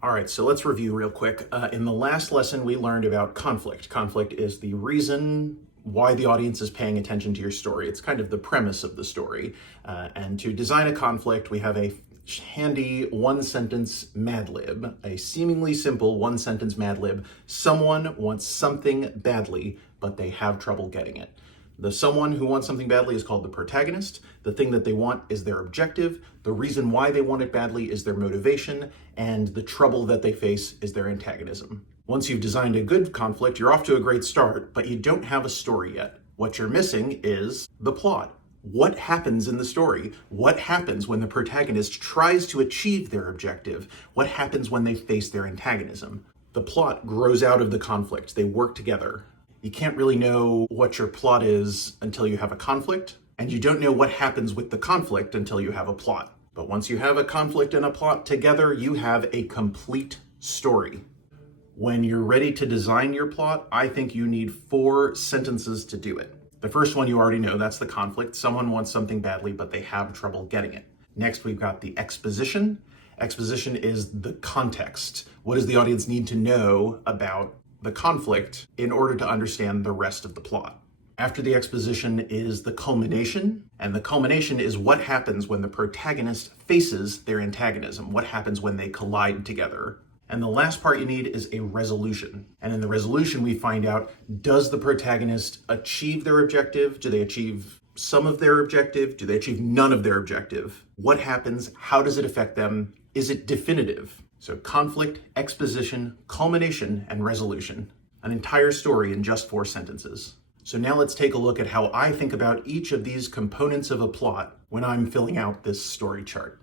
All right, so let's review real quick. In the last lesson, we learned about conflict. Conflict is the reason why the audience is paying attention to your story. It's kind of the premise of the story. And to design a conflict, we have a handy one-sentence Mad Lib, a seemingly simple one-sentence Mad Lib. Someone wants something badly, but they have trouble getting it. The someone who wants something badly is called the protagonist. The thing that they want is their objective. The reason why they want it badly is their motivation, and the trouble that they face is their antagonism. Once you've designed a good conflict, you're off to a great start, but you don't have a story yet. What you're missing is the plot. What happens in the story? What happens when the protagonist tries to achieve their objective? What happens when they face their antagonism? The plot grows out of the conflict. They work together. You can't really know what your plot is until you have a conflict, and you don't know what happens with the conflict until you have a plot. But once you have a conflict and a plot together, you have a complete story. When you're ready to design your plot, I think you need 4 sentences to do it. The first one you already know, that's the conflict. Someone wants something badly, but they have trouble getting it. Next, we've got the exposition. Exposition is the context. What does the audience need to know about the conflict in order to understand the rest of the plot? After the exposition is the culmination, and the culmination is what happens when the protagonist faces their antagonism, what happens when they collide together. And the last part you need is a resolution. And in the resolution, we find out, does the protagonist achieve their objective? Do they achieve some of their objective? Do they achieve none of their objective? What happens? How does it affect them? Is it definitive? So conflict, exposition, culmination, and resolution. An entire story in just 4 sentences. So now let's take a look at how I think about each of these components of a plot when I'm filling out this story chart.